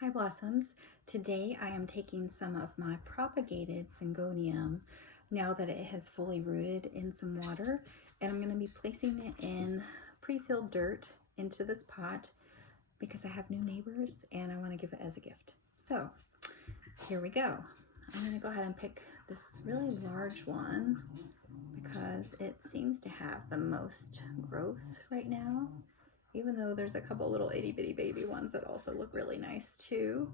Hi Blossoms. Today I am taking some of my propagated Syngonium now that it has fully rooted in some water, and I'm going to be placing it in pre-filled dirt into this pot because I have new neighbors and I want to give it as a gift. So here we go. I'm going to go ahead and pick this really large one because it seems to have the most growth right now, even though there's a couple little itty bitty baby ones that also look really nice too.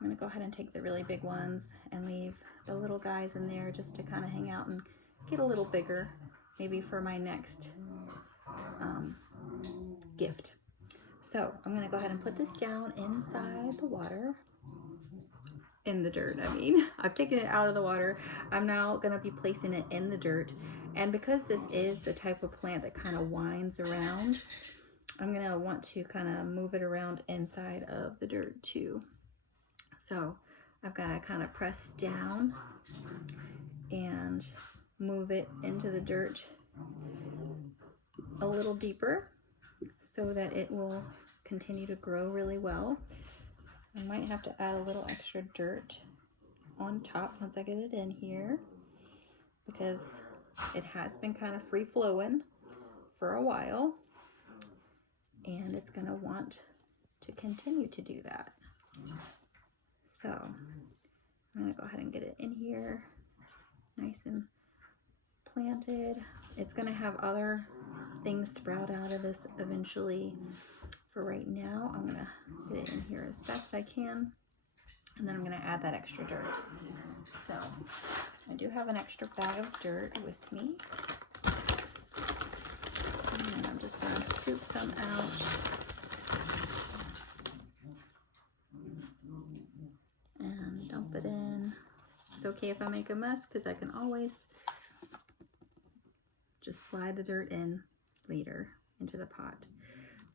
I'm going to go ahead and take the really big ones and leave the little guys in there just to kind of hang out and get a little bigger, maybe for my next gift. So I'm going to go ahead and put this down inside the water. In the dirt, I mean. I've taken it out of the water. I'm now going to be placing it in the dirt. And because this is the type of plant that kind of winds around, I'm going to want to kind of move it around inside of the dirt too. So I've got to kind of press down and move it into the dirt a little deeper so that it will continue to grow really well. I might have to add a little extra dirt on top once I get it in here because it has been kind of free flowing for a while and it's going to want to continue to do that. So I'm going to go ahead and get it in here nice and planted. It's going to have other things sprout out of this eventually. For right now, I'm going to get it in here as best I can, and then I'm going to add that extra dirt. So I do have an extra bag of dirt with me, and I'm just going to scoop some out. And dump it in. It's okay if I make a mess because I can always just slide the dirt in later into the pot.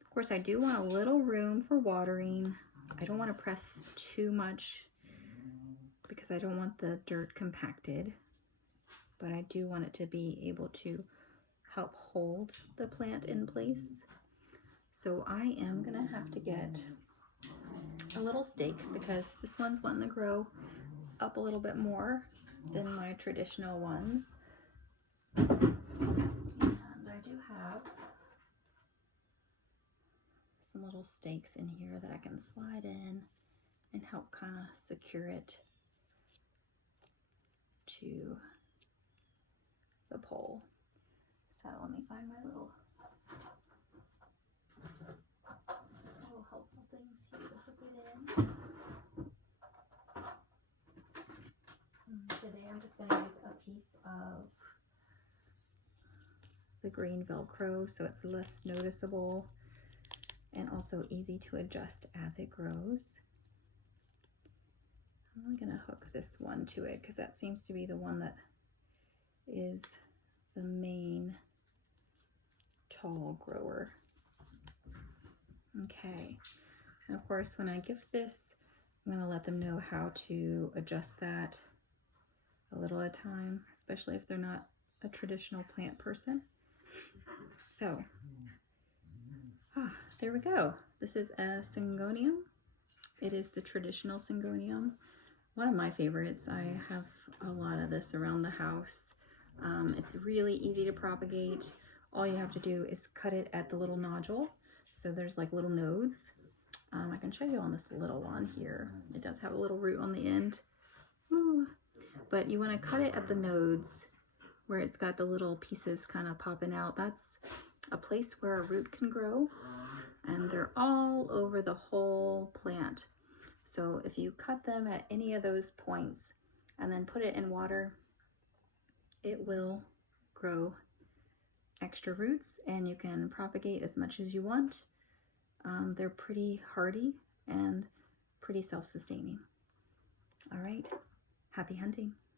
Of course, I do want a little room for watering. I don't want to press too much because I don't want the dirt compacted, but I do want it to be able to help hold the plant in place. So I am going to have to get a little stake because this one's wanting to grow up a little bit more than my traditional ones. And I do have some little stakes in here that I can slide in and help kind of secure it to the pole. So let me find my little helpful things here to hook it in. Today I'm just going to use a piece of the green Velcro so it's less noticeable and also easy to adjust as it grows. I'm only going to hook this one to it because that seems to be the one that is the main tall grower. Okay, and of course when I gift this, I'm going to let them know how to adjust that a little at a time, especially if they're not a traditional plant person. So, there we go. This is a Syngonium. It is the traditional Syngonium. One of my favorites. I have a lot of this around the house. It's really easy to propagate. All you have to do is cut it at the little nodule. So there's like little nodes. I can show you on this little one here. It does have a little root on the end. Ooh. But you want to cut it at the nodes where it's got the little pieces kind of popping out. That's a place where a root can grow, and they're all over the whole plant. So if you cut them at any of those points and then put it in water, it will grow extra roots and you can propagate as much as you want. They're pretty hardy and pretty self-sustaining. All right, happy hunting.